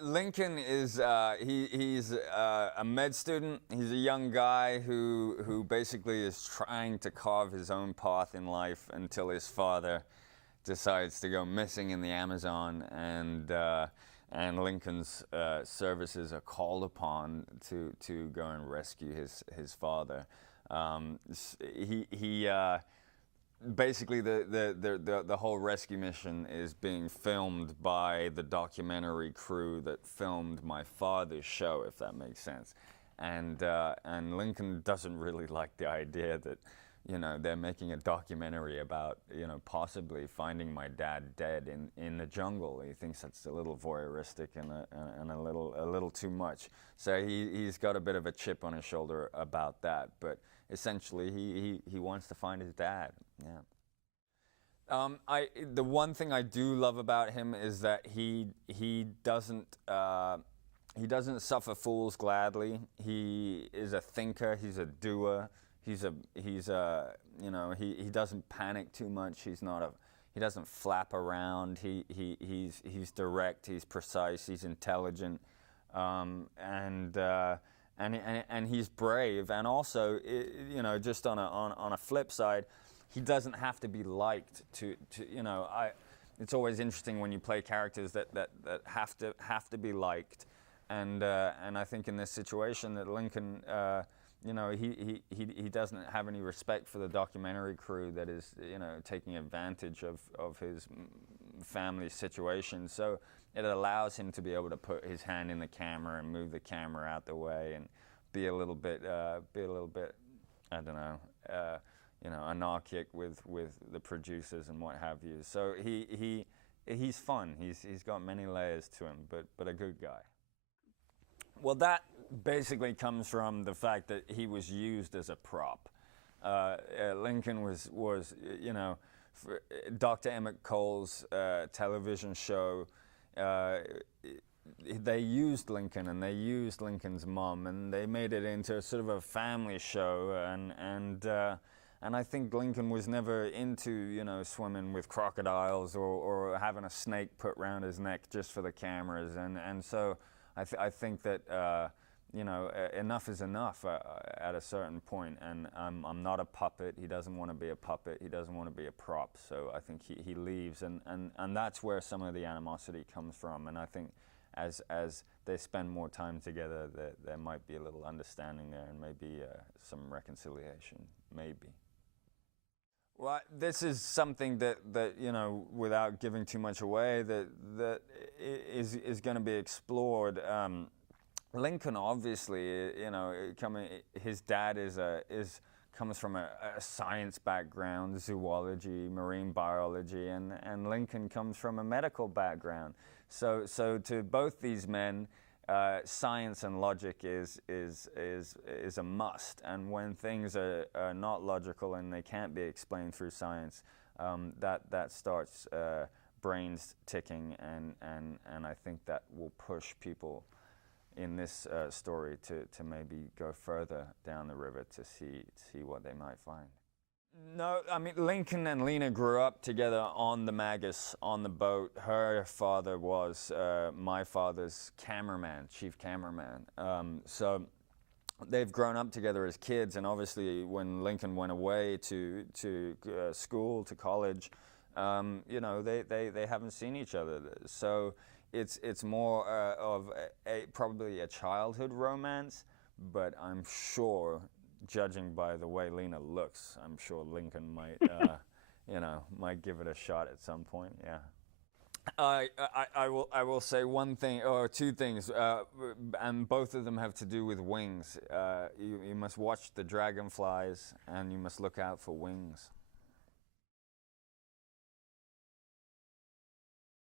Lincoln is he's a med student. He's a young guy who basically is trying to carve his own path in life until his father decides to go missing in the Amazon, and Lincoln's services are called upon to go and rescue his father. He basically the whole rescue mission is being filmed by the documentary crew that filmed my father's show, if that makes sense. And Lincoln doesn't really like the idea that, you know, they're making a documentary about, you know, possibly finding my dad dead in the jungle. He thinks that's a little voyeuristic and a little too much. So he's got a bit of a chip on his shoulder about that. But essentially, he wants to find his dad. Yeah. The one thing I do love about him is that he doesn't suffer fools gladly. He is a thinker. He's a doer. He's you know, he doesn't panic too much. He doesn't flap around. He's direct. He's precise. He's intelligent, and he's brave. And also, you know, just on a flip side, he doesn't have to be liked to you know. It's always interesting when you play characters that have to be liked, and I think in this situation that Lincoln. You know, he doesn't have any respect for the documentary crew that is, you know, taking advantage of his family situation. So it allows him to be able to put his hand in the camera and move the camera out the way and be a little bit, I don't know, you know, anarchic with the producers and what have you. So he's fun. He's got many layers to him, but a good guy. Well, that basically comes from the fact that he was used as a prop. Lincoln was you know, Dr. Emmett Cole's television show. They used Lincoln and they used Lincoln's mom, and they made it into sort of a family show. And I think Lincoln was never into, you know, swimming with crocodiles or having a snake put around his neck just for the cameras. And so I think that, you know, enough is enough at a certain point, and I'm not a puppet. He doesn't want to be a puppet. He doesn't want to be a prop. So I think he leaves, and that's where some of the animosity comes from. And I think as they spend more time together, there might be a little understanding there, and maybe some reconciliation, maybe. Well, this is something that you know, without giving too much away, that is going to be explored. Lincoln, obviously, you know, his dad comes from a science background, zoology, marine biology, and Lincoln comes from a medical background. So to both these men, science and logic is a must. And when things are not logical and they can't be explained through science, that starts brains ticking, and I think that will push people in this story to maybe go further down the river to see what they might find. No, I mean, Lincoln and Lena grew up together on the Magus, on the boat. Her father was my father's cameraman, chief cameraman. So they've grown up together as kids, and obviously when Lincoln went away to school, to college, you know, they haven't seen each other. So it's more of probably a childhood romance, but I'm sure, judging by the way Lena looks, I'm sure Lincoln might, you know, might give it a shot at some point. Yeah. I will say one thing or two things, and both of them have to do with wings. You must watch the dragonflies, and you must look out for wings.